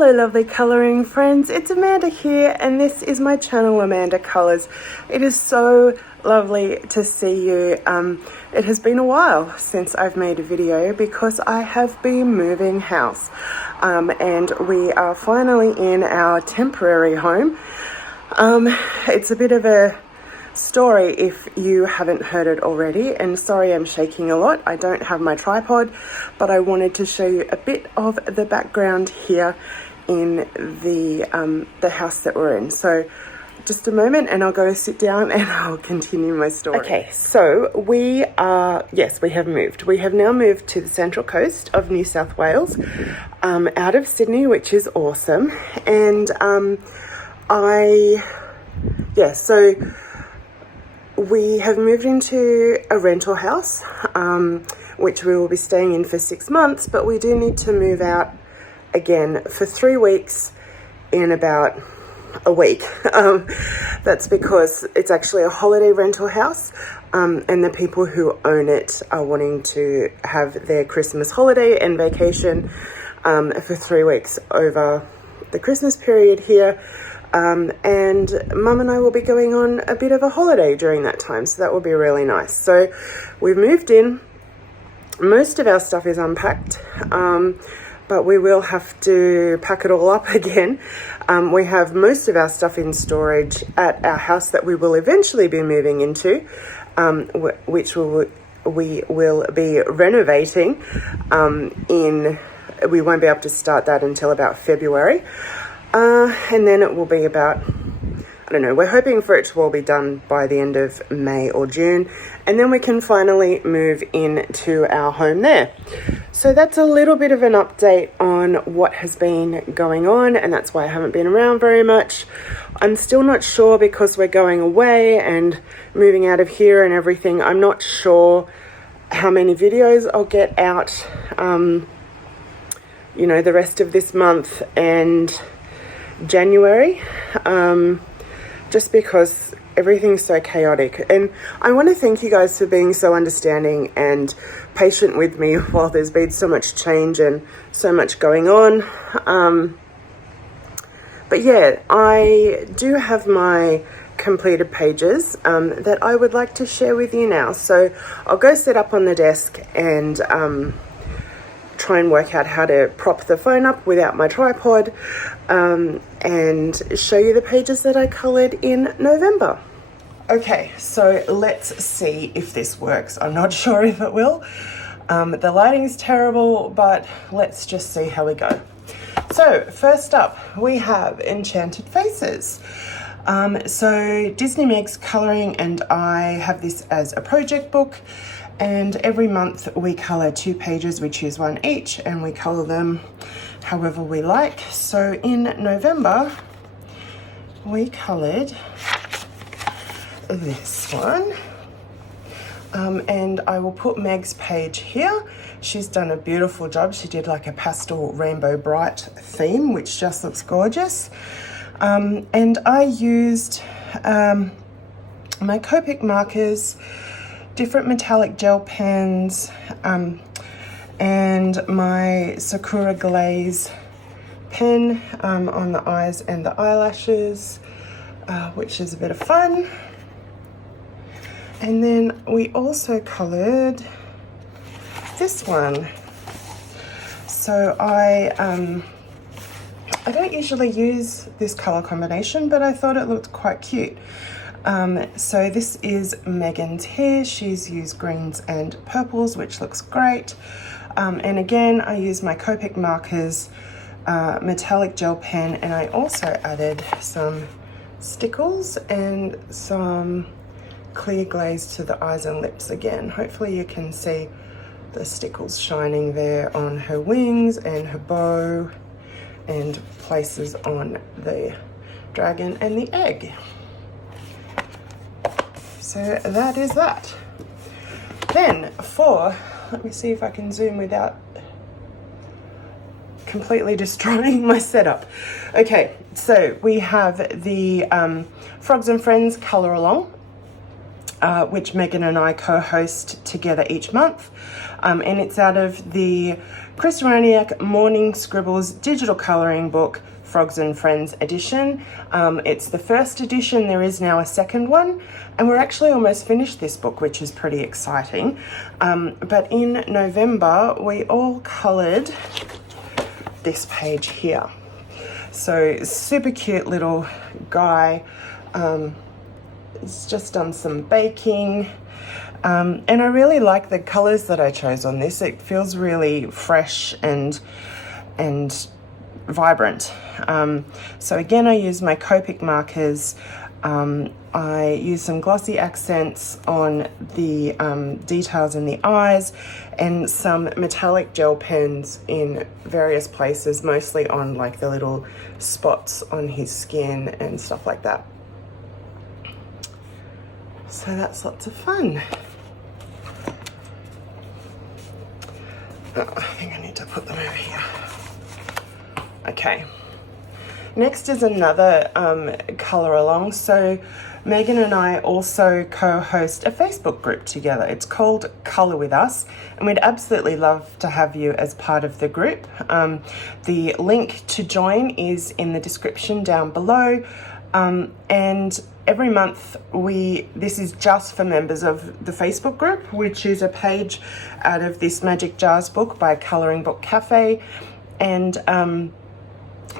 Hello lovely colouring friends, it's Amanda here and this is my channel Amanda Colours. It is so lovely to see you. It has been a while since I've made a video because I have been moving house and we are finally in our temporary home. It's a bit of a story if you haven't heard it already, and sorry I'm shaking a lot. I don't have my tripod, but I wanted to show you a bit of the background here in the house that we're in. So just a moment and I'll go sit down and I'll continue my story. Okay, so we have moved. We have now moved to the central coast of New South Wales, out of Sydney, which is awesome. And so we have moved into a rental house, which we will be staying in for 6 months, but we do need to move out again for 3 weeks in about a week. That's because it's actually a holiday rental house, and the people who own it are wanting to have their Christmas holiday and vacation for 3 weeks over the Christmas period here. And Mum and I will be going on a bit of a holiday during that time, so that will be really nice. So we've moved in. Most of our stuff is unpacked, but we will have to pack it all up again. We have most of our stuff in storage at our house that we will eventually be moving into, which we will be renovating. We won't be able to start that until about February. And then it will be about, I don't know, we're hoping for it to all be done by the end of May or June, and then we can finally move into our home there. So that's a little bit of an update on what has been going on, and that's why I haven't been around very much. I'm still not sure, because we're going away and moving out of here and everything. I'm not sure how many videos I'll get out, the rest of this month and January, just because everything's so chaotic. And I want to thank you guys for being so understanding and patient with me while there's been so much change and so much going on. But yeah, I do have my completed pages that I would like to share with you now. So I'll go sit up on the desk and try and work out how to prop the phone up without my tripod, and show you the pages that I coloured in November. Okay, so let's see if this works. I'm not sure if it will. The lighting's terrible, but let's just see how we go. So first up, we have Enchanted Faces. So Disney Meg's colouring, and I have this as a project book. And every month we colour 2 pages, we choose one each, and we colour them however we like. So in November, we coloured this one. And I will put Meg's page here. She's done a beautiful job. She did like a pastel rainbow bright theme, which just looks gorgeous. And I used my Copic markers, different metallic gel pens, and my Sakura Glaze pen on the eyes and the eyelashes, which is a bit of fun. And then we also coloured this one. So I don't usually use this colour combination, but I thought it looked quite cute. So this is Megan's hair. She's used greens and purples, which looks great. And again, I used my Copic markers, metallic gel pen, and I also added some stickles and some clear glaze to the eyes and lips again. Hopefully you can see the stickles shining there on her wings and her bow and places on the dragon and the egg. So that is that. Then let me see if I can zoom without completely destroying my setup. Okay, so we have the Frogs and Friends Colour Along. which Megan and I co-host together each month. And it's out of the Chris Raniak Morning Scribbles digital colouring book, Frogs and Friends edition. It's the first edition. There is now a second one, and we're actually almost finished this book, which is pretty exciting. But in November, we all coloured this page here. So super cute little guy. It's just done some baking. And I really like the colours that I chose on this. It feels really fresh and vibrant. So again, I use my Copic markers. I use some glossy accents on the details in the eyes, and some metallic gel pens in various places, mostly on like the little spots on his skin and stuff like that. So that's lots of fun. Oh, I think I need to put them over here. Okay. Next is another colour along. So Megan and I also co-host a Facebook group together. It's called Colour With Us, and we'd absolutely love to have you as part of the group. The link to join is in the description down below. And every month this is just for members of the Facebook group, which is a page out of this Magic Jars book by Colouring Book Cafe. And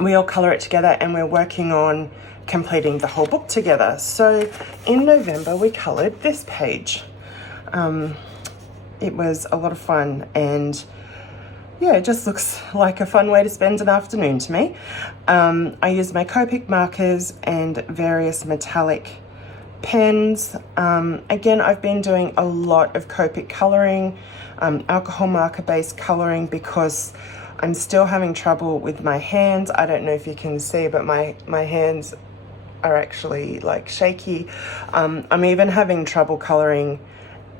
we all colour it together, and we're working on completing the whole book together. So in November, we coloured this page. It was a lot of fun, and yeah, it just looks like a fun way to spend an afternoon to me. I use my Copic markers and various metallic pens. Again, I've been doing a lot of Copic colouring, alcohol marker based colouring, because I'm still having trouble with my hands. I don't know if you can see, but my hands are actually like shaky. I'm even having trouble colouring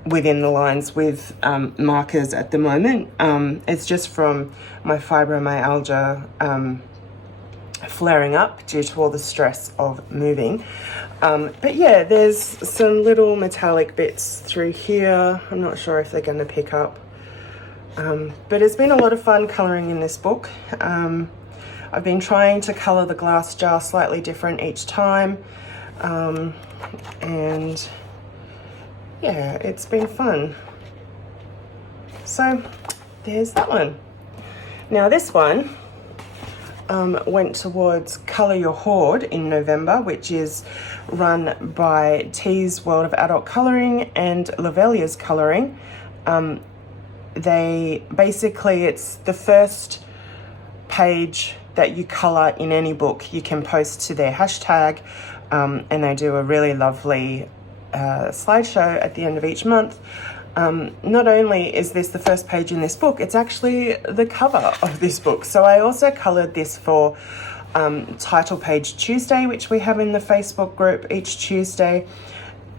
within the lines with markers at the moment. It's just from my fibromyalgia flaring up due to all the stress of moving. But yeah, there's some little metallic bits through here. I'm not sure if they're going to pick up. But it's been a lot of fun colouring in this book. I've been trying to colour the glass jar slightly different each time. And yeah, it's been fun. So there's that one. Now this one went towards Colour Your Horde in November, which is run by T's World of Adult Colouring and Lovelia's Colouring. It's the first page that you colour in any book. You can post to their hashtag, and they do a really lovely slideshow at the end of each month. Not only is this the first page in this book, it's actually the cover of this book. So I also coloured this for Title Page Tuesday, which we have in the Facebook group each Tuesday.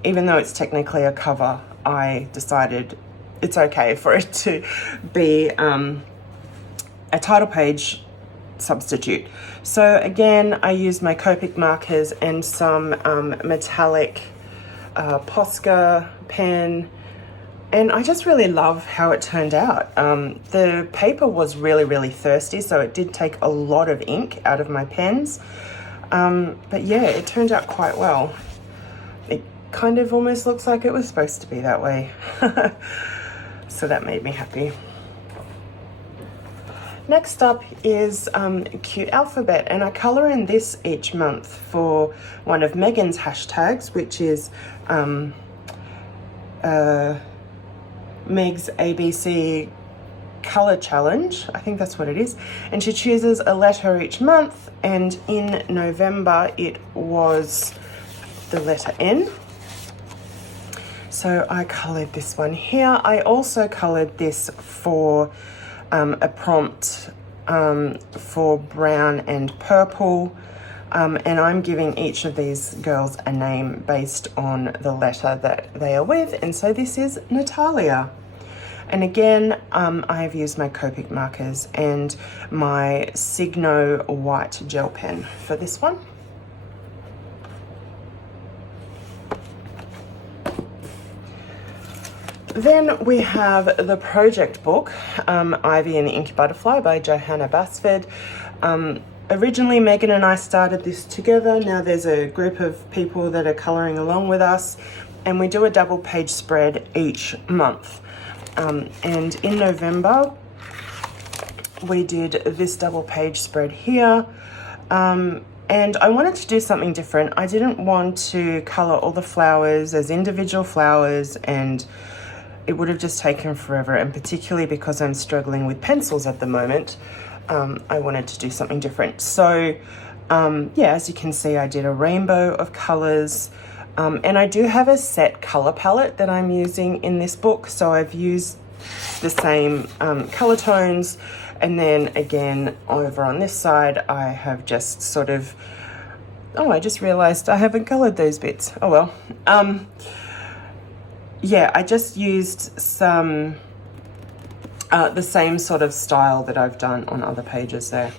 Even though it's technically a cover, I decided it's okay for it to be a title page substitute. So again, I used my Copic markers and some metallic Posca pen, and I just really love how it turned out. The paper was really thirsty, so it did take a lot of ink out of my pens. But yeah, it turned out quite well. It kind of almost looks like it was supposed to be that way. So that made me happy. Next up is Cute Alphabet, and I colour in this each month for one of Megan's hashtags, which is Meg's ABC Colour Challenge. I think that's what it is. And she chooses a letter each month, and in November it was the letter N. So I coloured this one here. I also coloured this for a prompt for brown and purple, and I'm giving each of these girls a name based on the letter that they are with, and so this is Natalia. And again, I've used my Copic markers and my Signo white gel pen for this one. Then we have the project book, Ivy and the Inky Butterfly by Johanna Basford. Originally, Megan and I started this together. Now there's a group of people that are colouring along with us, and we do a double page spread each month. And in November, we did this double page spread here. And I wanted to do something different. I didn't want to colour all the flowers as individual flowers, and it would have just taken forever, and particularly because I'm struggling with pencils at the moment, I wanted to do something different. So yeah, as you can see, I did a rainbow of colours, and I do have a set colour palette that I'm using in this book. So I've used the same colour tones, and then again over on this side I have just sort of, oh, I just realised I haven't coloured those bits. Oh well. Yeah, I just used some the same sort of style that I've done on other pages there.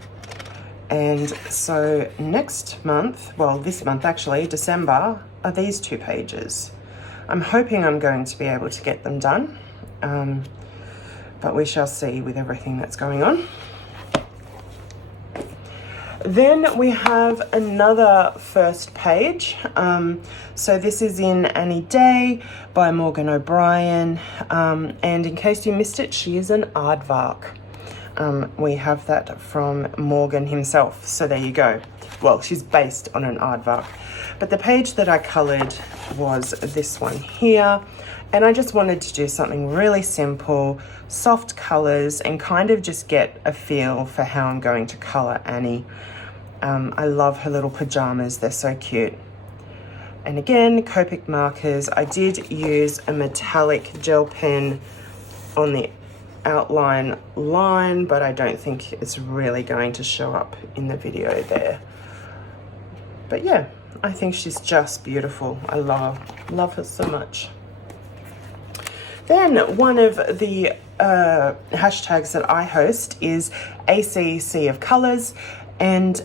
And so next month, well this month actually, December, are these two pages. I'm hoping I'm going to be able to get them done, but we shall see with everything that's going on. Then we have another first page. So this is in Annie Day by Morgan O'Brien. And in case you missed it, she is an aardvark. We have that from Morgan himself. So there you go. Well, she's based on an aardvark. But the page that I coloured was this one here. And I just wanted to do something really simple, soft colours, and kind of just get a feel for how I'm going to colour Annie. I love her little pajamas, they're so cute. And again, Copic markers. I did use a metallic gel pen on the outline line, but I don't think it's really going to show up in the video there. But yeah, I think she's just beautiful. I love her so much. Then one of the hashtags that I host is AUSSIE Sea of Colours, and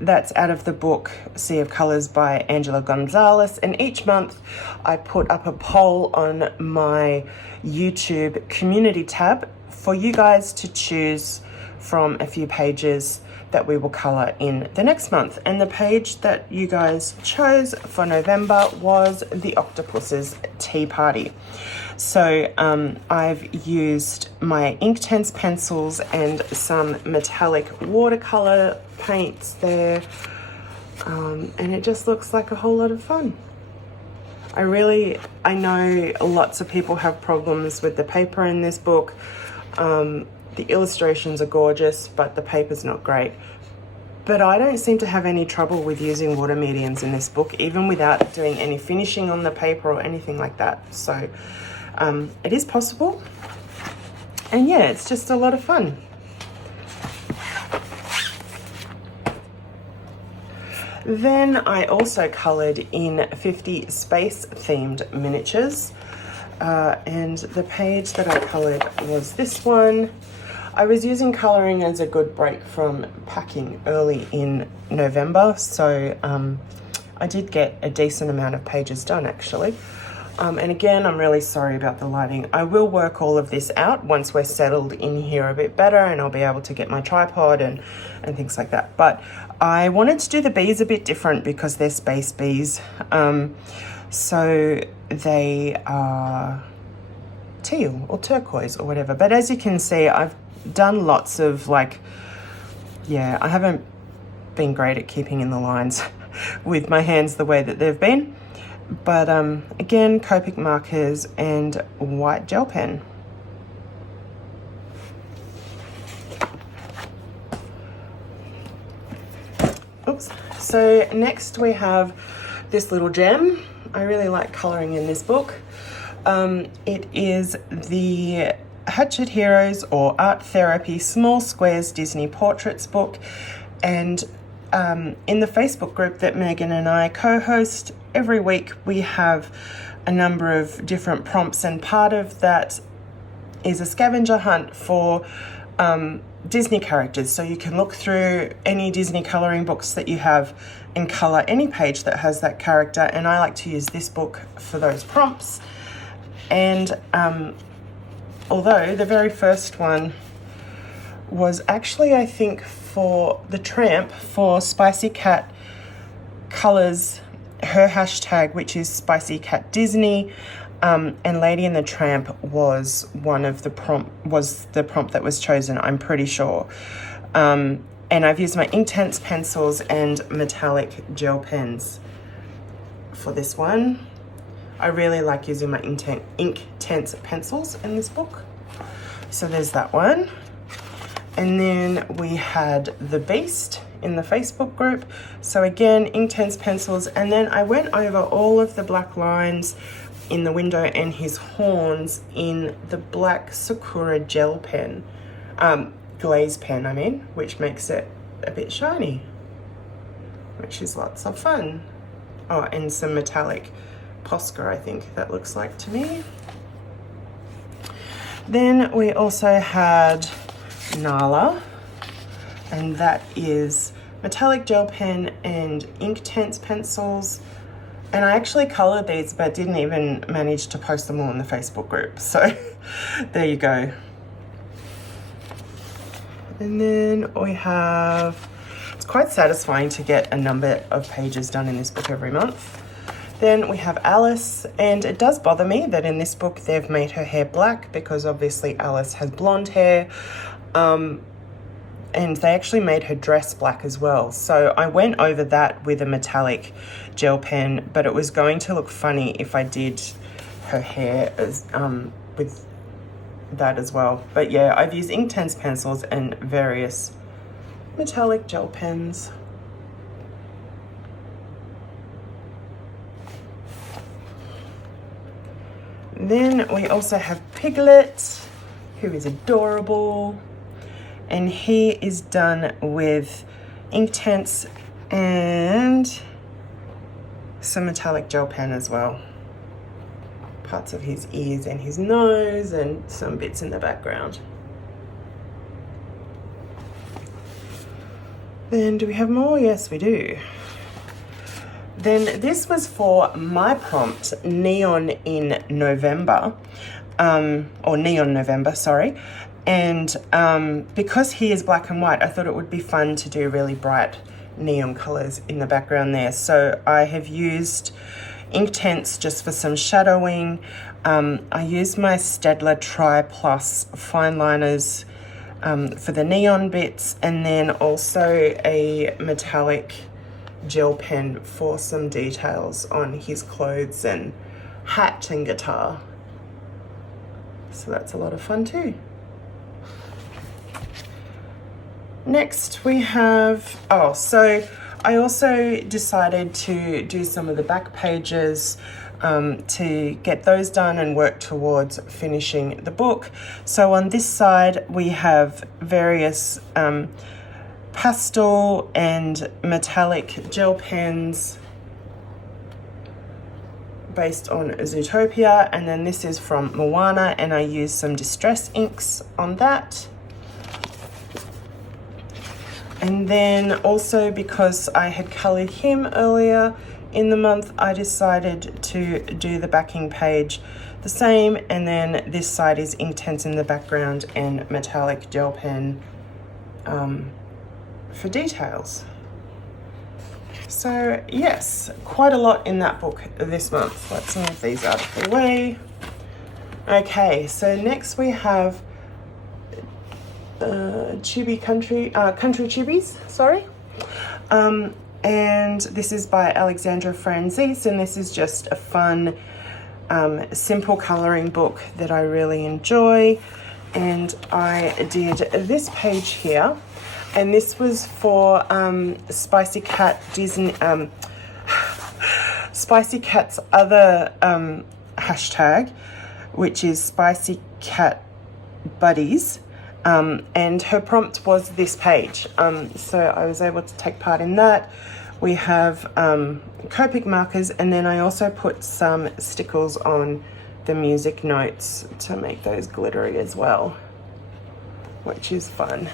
that's out of the book Sea of Colours by Angela Gonzalez. And each month I put up a poll on my YouTube community tab for you guys to choose from a few pages that we will colour in the next month. And the page that you guys chose for November was the Octopus's Tea Party. So I've used my Inktense pencils and some metallic watercolour paints there, and it just looks like a whole lot of fun. I know lots of people have problems with the paper in this book. The illustrations are gorgeous, but the paper's not great. But I don't seem to have any trouble with using water mediums in this book, even without doing any finishing on the paper or anything like that. So it is possible. And yeah, it's just a lot of fun. Then I also coloured in 50 space-themed miniatures. And the page that I coloured was this one. I was using colouring as a good break from packing early in November, so I did get a decent amount of pages done actually. And again, I'm really sorry about the lighting. I will work all of this out once we're settled in here a bit better, and I'll be able to get my tripod and things like that. But I wanted to do the bees a bit different because they're space bees. So they are teal or turquoise or whatever. But as you can see, I've done lots of I haven't been great at keeping in the lines with my hands the way that they've been. But again, Copic markers and white gel pen. Oops. So next we have this little gem. I really like colouring in this book. It is the Hatchet Heroes or Art Therapy Small Squares Disney Portraits book. And in the Facebook group that Megan and I co-host, every week we have a number of different prompts, and part of that is a scavenger hunt for Disney characters. So you can look through any Disney colouring books that you have and colour any page that has that character, and I like to use this book for those prompts. And although the very first one was actually, I think, for the Tramp, for Spicy Cat Colours, her hashtag, which is Spicy Cat Disney, and Lady and the Tramp was the prompt that was chosen, I'm pretty sure. And I've used my Inktense pencils and metallic gel pens for this one. I really like using my Inktense pencils in this book. So there's that one. And then we had the Beast in the Facebook group. So again, Inktense pencils. And then I went over all of the black lines in the window and his horns in the black Sakura gel pen. Glaze pen, I mean, which makes it a bit shiny, which is lots of fun. Oh, and some metallic Posca, I think that looks like to me. Then we also had Nala, and that is metallic gel pen and Inktense pencils. And I actually colored these, but didn't even manage to post them all in the Facebook group. So there you go. And then we have, it's quite satisfying to get a number of pages done in this book every month. Then we have Alice, and it does bother me that in this book they've made her hair black because obviously Alice has blonde hair. And they actually made her dress black as well. So I went over that with a metallic gel pen, but it was going to look funny if I did her hair as with that as well. But yeah, I've used Inktense pencils and various metallic gel pens. Then we also have Piglet, who is adorable, and he is done with Inktense and some metallic gel pen as well. Parts of his ears and his nose and some bits in the background. Then do we have more? Yes, we do. Then this was for my prompt, Neon in November, or Neon November, sorry. And because he is black and white, I thought it would be fun to do really bright neon colors in the background there. So I have used Inktense just for some shadowing. I used my Staedtler Tri Plus fine liners for the neon bits, and then also a metallic gel pen for some details on his clothes and hat and guitar. So that's a lot of fun too. Next we have, so I also decided to do some of the back pages to get those done and work towards finishing the book. So on this side we have various pastel and metallic gel pens based on Zootopia, and then this is from Moana, and I used some distress inks on that. And then also, because I had coloured him earlier in the month, I decided to do the backing page the same, and then this side is Inktense in the background and metallic gel pen for details. So yes, quite a lot in that book this month. Let's move these out of the way. Okay, so next we have Chibi Country Chibis, sorry. And this is by Alexandra Franzese, and this is just a fun, simple colouring book that I really enjoy. And I did this page here, and this was for Spicy Cat Disney, Spicy Cat's other hashtag, which is Spicy Cat Buddies. And her prompt was this page, so I was able to take part in that. We have Copic markers, and then I also put some stickles on the music notes to make those glittery as well, which is fun.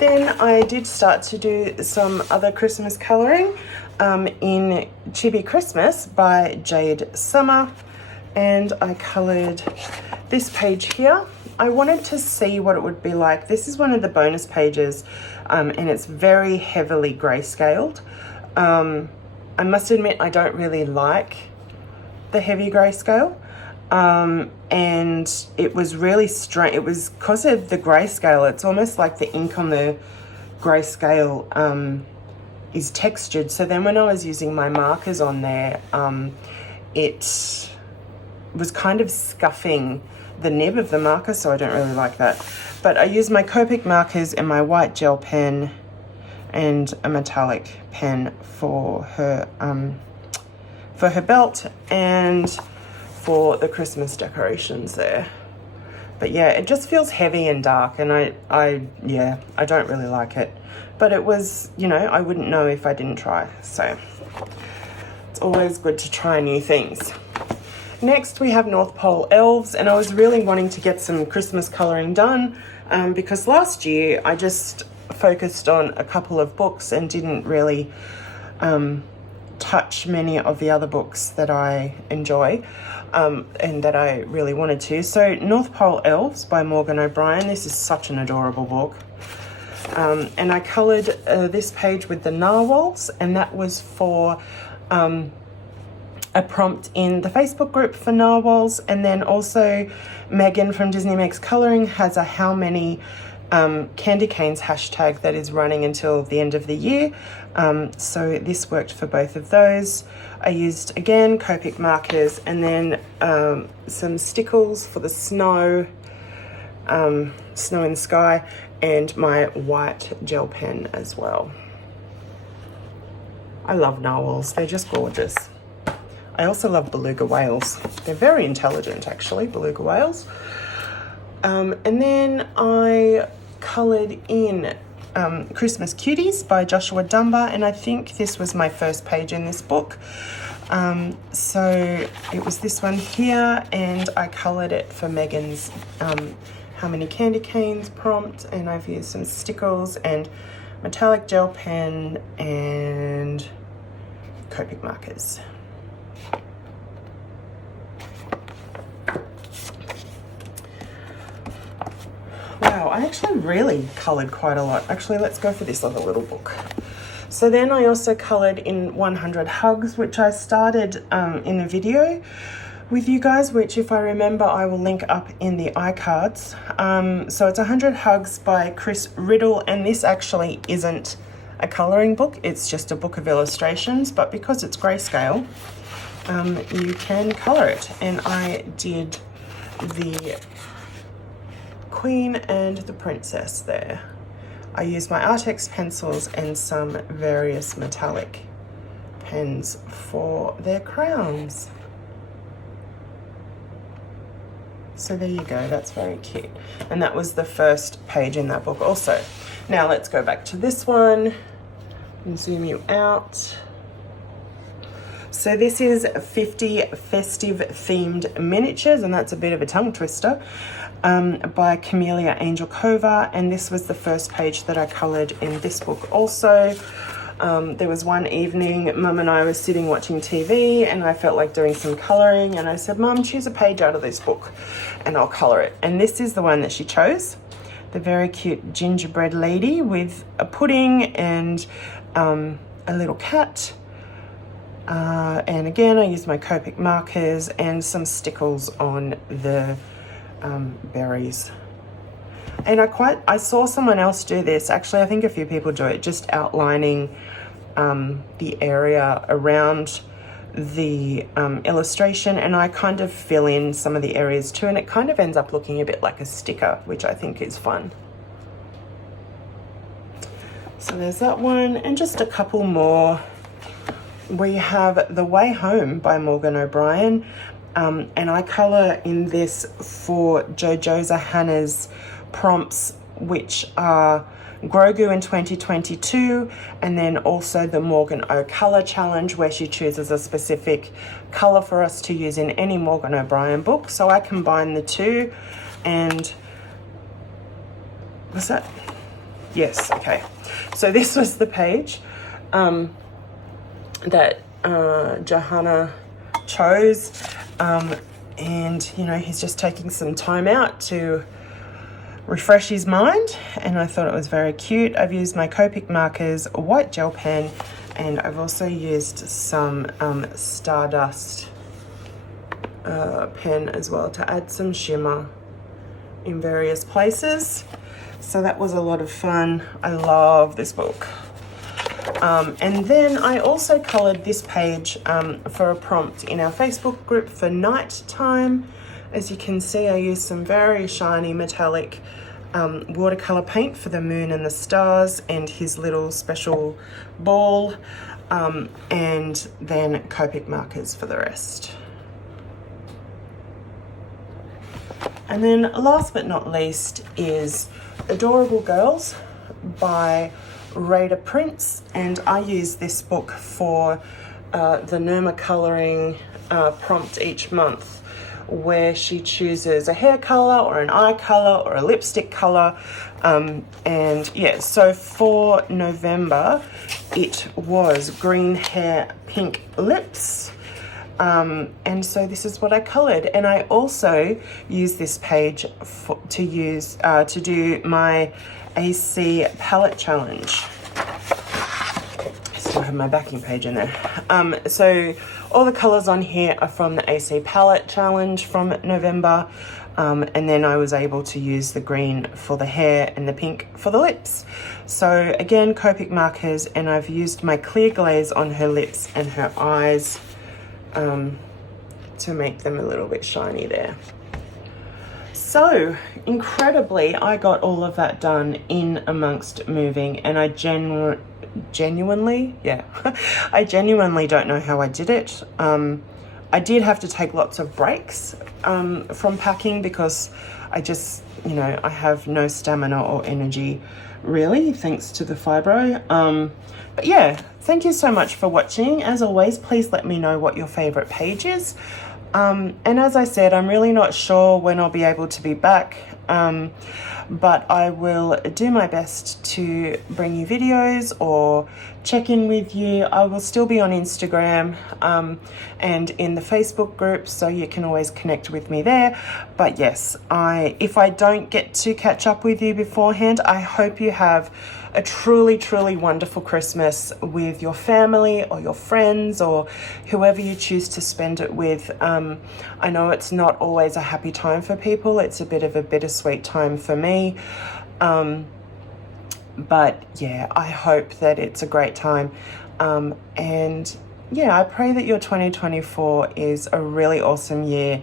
Then I did start to do some other Christmas colouring in Chibi Christmas by Jade Summer, and I coloured this page here. I wanted to see what it would be like. This is one of the bonus pages, and it's very heavily grayscaled. I must admit I don't really like the heavy grayscale, and it was really strange. It was because of the grayscale, it's almost like the ink on the grayscale is textured. So then when I was using my markers on there, it was kind of scuffing the nib of the marker, so I don't really like that. But I used my Copic markers and my white gel pen and a metallic pen for her belt and for the Christmas decorations there. But yeah, it just feels heavy and dark, and I don't really like it. But it was, you know, I wouldn't know if I didn't try. So it's always good to try new things. Next we have North Pole Elves, and I was really wanting to get some Christmas colouring done because last year I just focused on a couple of books and didn't really touch many of the other books that I enjoy and that I really wanted to. So North Pole Elves by Morgan O'Brien. This is such an adorable book. And I coloured this page with the narwhals, and that was for a prompt in the Facebook group for narwhals. And then also Megan from Disney Makes Colouring has a how many candy canes hashtag that is running until the end of the year. So this worked for both of those. I used, again, Copic markers and then some stickles for the snow, snow in the sky, and my white gel pen as well. I love narwhals, they're just gorgeous. I also love Beluga Wales. They're very intelligent, actually, Beluga Wales. And then I coloured in Christmas Cuties by Joshua Dunbar, and I think this was my first page in this book. So it was this one here, and I coloured it for Megan's how many candy canes prompt, and I've used some stickles and metallic gel pen and Copic markers. Wow, I actually really coloured quite a lot. Actually, let's go for this other little book. So then I also coloured in 100 Hugs, which I started in a video with you guys, which if I remember, I will link up in the iCards. So it's 100 Hugs by Chris Riddle, and this actually isn't a colouring book, it's just a book of illustrations, but because it's grayscale, you can colour it. And I did the Queen and the Princess there. I used my Artex pencils and some various metallic pens for their crowns. So there you go, that's very cute. And that was the first page in that book also. Now let's go back to this one and zoom you out. So this is 50 Festive Themed Miniatures, and that's a bit of a tongue twister, by Camellia Angel Kova, and this was the first page that I coloured in this book also. There was one evening, Mum and I were sitting watching TV, and I felt like doing some colouring, and I said, Mum, choose a page out of this book and I'll colour it. And this is the one that she chose, the very cute gingerbread lady with a pudding and a little cat. And again, I used my Copic markers and some stickles on the berries. And I saw someone else do this. Actually, I think a few people do it, just outlining the area around the illustration, and I kind of fill in some of the areas too, and it kind of ends up looking a bit like a sticker, which I think is fun. So there's that one, and just a couple more. We have The Way Home by Morgan O'Brien, and I colour in this for Jojoza Hannah's prompts, which are Grogu in 2022, and then also the Morgan O Colour Challenge, where she chooses a specific colour for us to use in any Morgan O'Brien book. So I combine the two, and what's that? Yes, okay. So this was the page that Johanna chose, and you know, he's just taking some time out to refresh his mind, and I thought it was very cute. I've used my Copic markers, a white gel pen, and I've also used some Stardust pen as well to add some shimmer in various places. So that was a lot of fun. I love this book. And then I also coloured this page for a prompt in our Facebook group for night time. As you can see, I used some very shiny metallic watercolour paint for the moon and the stars and his little special ball, and then Copic markers for the rest. And then last but not least is Adorable Girls by Raider Prince, and I use this book for the Numa colouring prompt each month, where she chooses a hair colour or an eye colour or a lipstick colour, and yeah, so for November it was green hair, pink lips, and so this is what I coloured. And I also use this page to do my AC palette challenge. I still have my backing page in there. So all the colours on here are from the AC palette challenge from November, and then I was able to use the green for the hair and the pink for the lips. So again, Copic markers, and I've used my clear glaze on her lips and her eyes to make them a little bit shiny there. So incredibly, I got all of that done in amongst moving, and I genuinely don't know how I did it. I did have to take lots of breaks from packing because I just, you know, I have no stamina or energy really, thanks to the fibro. But yeah, thank you so much for watching. As always, please let me know what your favorite page is. And as I said, I'm really not sure when I'll be able to be back, but I will do my best to bring you videos or check in with you. I will still be on Instagram and in the Facebook group, so you can always connect with me there. But yes, if I don't get to catch up with you beforehand, I hope you have a truly, truly wonderful Christmas with your family or your friends or whoever you choose to spend it with. I know it's not always a happy time for people. It's a bit of a bittersweet time for me. But yeah, I hope that it's a great time. And yeah, I pray that your 2024 is a really awesome year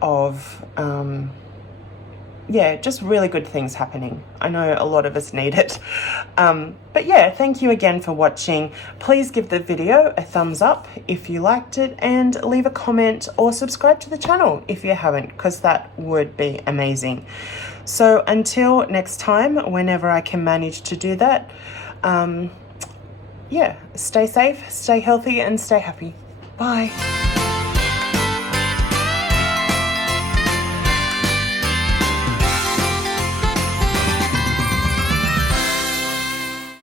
of yeah, just really good things happening. I know a lot of us need it. But yeah, thank you again for watching. Please give the video a thumbs up if you liked it, and leave a comment or subscribe to the channel if you haven't, because that would be amazing. So until next time, whenever I can manage to do that, yeah, stay safe, stay healthy, and stay happy. Bye.